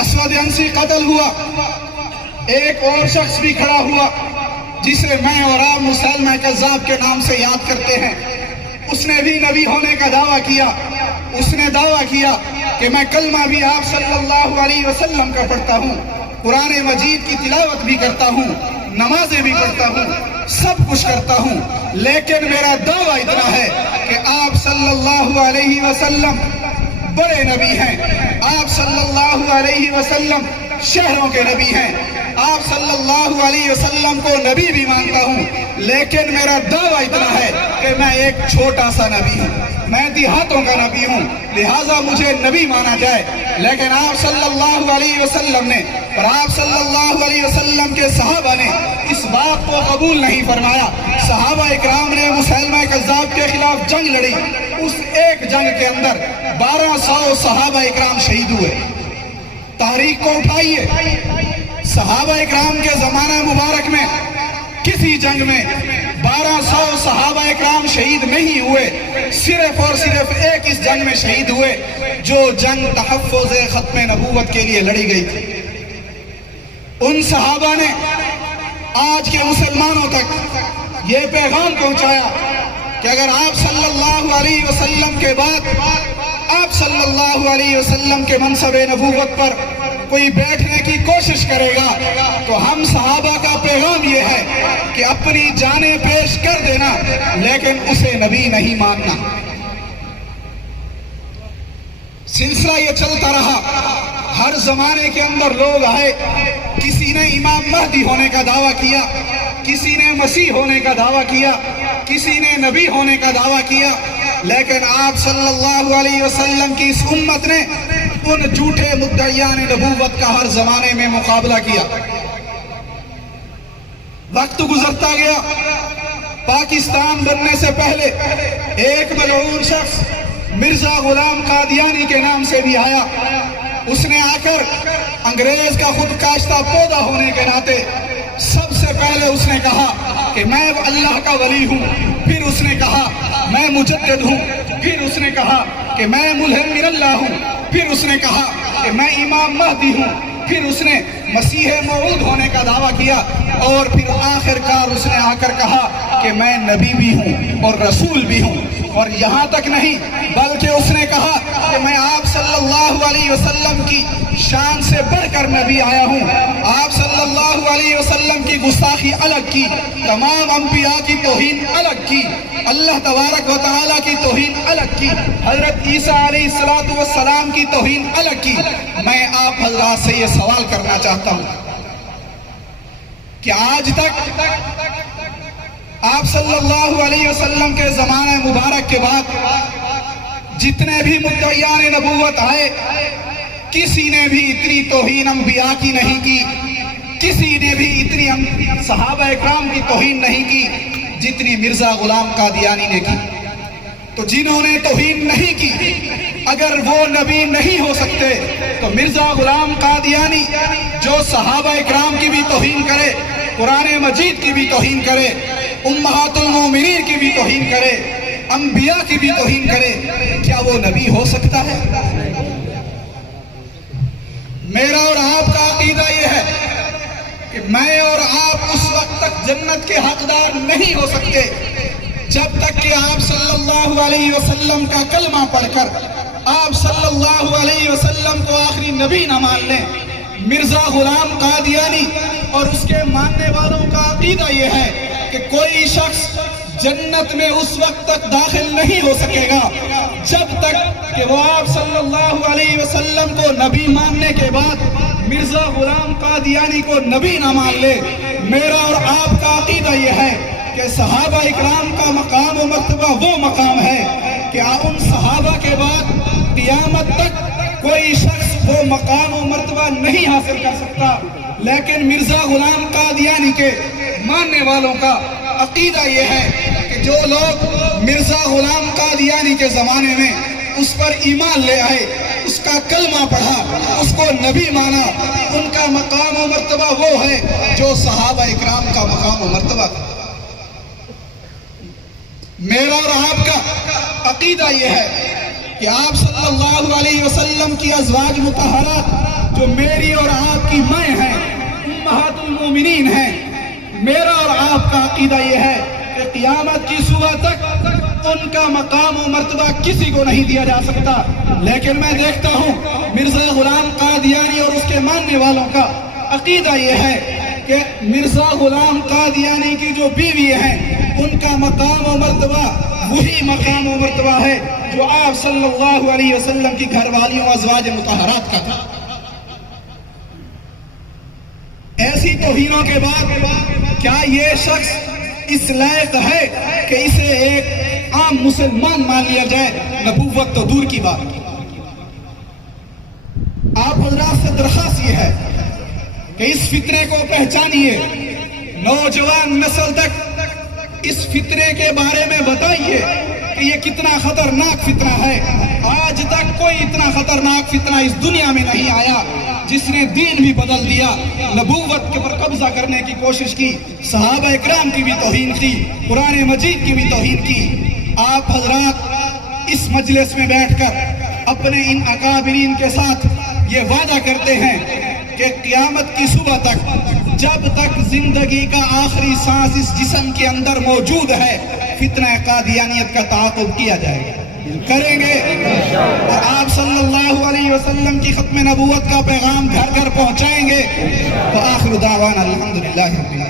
اسود انسی قتل ہوا، ایک اور شخص بھی کھڑا ہوا جسے میں اور آپ مسلمہ کذاب کے نام سے یاد کرتے ہیں۔ اس نے بھی نبی ہونے کا دعویٰ کیا، اس نے دعویٰ کیا کہ میں کلمہ بھی آپ صلی اللہ علیہ وسلم کا پڑھتا ہوں، قرآن مجید کی تلاوت بھی کرتا ہوں، نمازیں بھی پڑھتا ہوں، سب کچھ کرتا ہوں، لیکن میرا دعویٰ اتنا ہے کہ آپ صلی اللہ علیہ وسلم بڑے نبی ہیں، آپ صلی اللہ علیہ وسلم شہروں کے نبی ہیں، آپ صلی اللہ علیہ وسلم کو نبی بھی مانتا ہوں، لیکن میرا دعویٰ اتنا ہے کہ میں ایک چھوٹا سا نبی ہوں، میں دیہاتوں کا نبی ہوں، لہٰذا مجھے نبی مانا جائے۔ لیکن آپ صلی اللہ علیہ وسلم نے اور آپ صلی اللہ علیہ وسلم کے صحابہ نے اس بات کو قبول نہیں فرمایا۔ صحابہ اکرام نے مسیلمہ کذاب کے خلاف جنگ لڑی، اس ایک جنگ کے اندر 1200 صحابہ اکرام شہید ہوئے۔ تاریخ کو اٹھائیے، صحابہ اکرام کے زمانہ مبارک میں کسی جنگ میں 1200 صحابہ اکرام شہید نہیں ہوئے، صرف اور صرف ایک اس جنگ میں شہید ہوئے جو جنگ تحفظ ختم نبوت کے لیے لڑی گئی تھی۔ ان صحابہ نے آج کے مسلمانوں تک یہ پیغام پہنچایا کہ اگر آپ صلی اللہ علیہ وسلم کے بعد آپ صلی اللہ علیہ وسلم کے منصب نبوت پر کوئی بیٹھنے کی کوشش کرے گا تو ہم صحابہ کا پیغام یہ ہے کہ اپنی جانیں پیش کر دینا، لیکن اسے نبی نہیں ماننا۔ سلسلہ یہ چلتا رہا، ہر زمانے کے اندر لوگ آئے، کسی نے امام مہدی ہونے کا دعویٰ کیا، کسی نے مسیح ہونے کا دعویٰ کیا، کسی نے نبی ہونے کا دعویٰ کیا، لیکن آپ صلی اللہ علیہ وسلم کی اس امت نے ان جھوٹے مدعیان نبوت کا ہر زمانے میں مقابلہ کیا۔ وقت گزرتا گیا، پاکستان بننے سے پہلے ایک ملعون شخص مرزا غلام قادیانی کے نام سے بھی آیا۔ اس نے آ کر انگریز کا خود کاشتہ پودا ہونے کے ناطے سب سے پہلے اس نے کہا کہ میں اللہ کا ولی ہوں، پھر اس نے کہا میں مجدد ہوں، پھر اس نے کہا کہ میں ملہم من اللہ ہوں، پھر اس نے کہا کہ میں امام مہدی ہوں، پھر اس نے مسیح موعود ہونے کا دعویٰ کیا، اور پھر آخر کار اس نے آ کر کہا کہ میں نبی بھی ہوں اور رسول بھی ہوں۔ اور یہاں تک نہیں بلکہ اس نے کہا کہ میں آپ صلی اللہ علیہ وسلم کی شان سے بڑھ کر نبی آیا ہوں۔ آپ صلی اللہ علیہ وسلم کی گستاخی الگ کی، تمام انبیاء کی توہین الگ کی، اللہ تبارک و تعالیٰ کی توہین الگ کی، حضرت عیسیٰ علیہ السلام کی توہین الگ کی۔ میں آپ حضرات سے یہ سوال کرنا چاہتا ہوں کہ آج تک آپ صلی اللہ علیہ وسلم کے زمانہ مبارک کے بعد جتنے بھی مدعیان نبوت آئے، کسی نے بھی اتنی توہین انبیاء کی نہیں کی، کسی نے بھی اتنی صحابہ اکرام کی توہین نہیں کی جتنی مرزا غلام قادیانی نے کی۔ تو جنہوں نے توہین نہیں کی، اگر وہ نبی نہیں ہو سکتے تو مرزا غلام قادیانی جو صحابہ اکرام کی بھی توہین کرے، قرآن مجید کی بھی توہین کرے، امہات المومنین کی بھی توہین کرے، انبیاء کی بھی توہین کرے، کیا وہ نبی ہو سکتا ہے؟ میرا اور آپ کا عقیدہ یہ ہے کہ میں اور آپ اس وقت تک جنت کے حقدار نہیں ہو سکتے جب تک کہ آپ صلی اللہ علیہ وسلم کا کلمہ پڑھ کر آپ صلی اللہ علیہ وسلم کو آخری نبی نہ مان لیں۔ مرزا غلام قادیانی اور اس کے ماننے والوں کا عقیدہ یہ ہے کہ کوئی شخص جنت میں اس وقت تک داخل نہیں ہو سکے گا جب تک کہ وہ آپ صلی اللہ علیہ وسلم کو نبی ماننے کے بعد مرزا غلام قادیانی کو نبی نہ مان لے۔ میرا اور آپ کا عقیدہ یہ ہے کہ صحابہ اکرام کا مقام و مرتبہ وہ مقام ہے کہ ان صحابہ کے بعد قیامت تک کوئی شخص وہ مقام و مرتبہ نہیں حاصل کر سکتا، لیکن مرزا غلام قادیانی کے ماننے والوں کا عقیدہ یہ ہے کہ جو لوگ مرزا غلام قادیانی کے زمانے میں اس پر ایمان لے آئے، اس کا کلمہ پڑھا، اس کو نبی مانا، ان کا مقام و مرتبہ وہ ہے جو صحابہ اکرام کا مقام و مرتبہ تھا۔ میرا اور آپ کا عقیدہ یہ ہے کہ آپ صلی اللہ علیہ وسلم کی ازواج مطہرات جو میری اور آپ کی مائیں ہیں، امہات المومنین ہیں، میرا اور آپ کا عقیدہ یہ ہے کہ قیامت کی صبح تک ان کا مقام و مرتبہ کسی کو نہیں دیا جا سکتا. لیکن میں دیکھتا ہوں مرزا غلام قادیانی اور اس کے ماننے والوں کا عقیدہ یہ ہے کہ مرزا غلام قادیانی کی جو بیوی ہیں ان کا مقام و مرتبہ وہی مقام و مرتبہ ہے جو آپ صلی اللہ علیہ وسلم کی گھر والیوں ازواج مطہرات کا تھا. ایسی توہینوں کے بعد کیا یہ شخص اس لائق ہے کہ اسے ایک عام مسلمان مان لیا جائے؟ نبوت تو دور کی بات. آپ حضرات سے درخواست یہ ہے کہ اس فتنے کو پہچانیے، نوجوان نسل تک اس فتنے کے بارے میں بتائیے کہ یہ کتنا خطرناک فتنہ ہے. آج تک کوئی اتنا خطرناک فتنہ اس دنیا میں نہیں آیا جس نے دین بھی بدل دیا، نبوت کے پر قبضہ کرنے کی کوشش کی، صحابہ اکرام کی بھی توہین کی، قرآن مجید کی بھی توہین کی. آپ حضرات اس مجلس میں بیٹھ کر اپنے ان اکابرین کے ساتھ یہ وعدہ کرتے ہیں کہ قیامت کی صبح تک جب تک زندگی کا آخری سانس اس جسم کے اندر موجود ہے فتنہ قادیانیت کا تعاقب کیا جائے گا، کریں گے. اور آپ صلی اللہ علیہ وسلم کی ختم نبوت کا پیغام گھر گھر پہنچائیں گے. وآخر دعوانا الحمدللہ رب العالمین.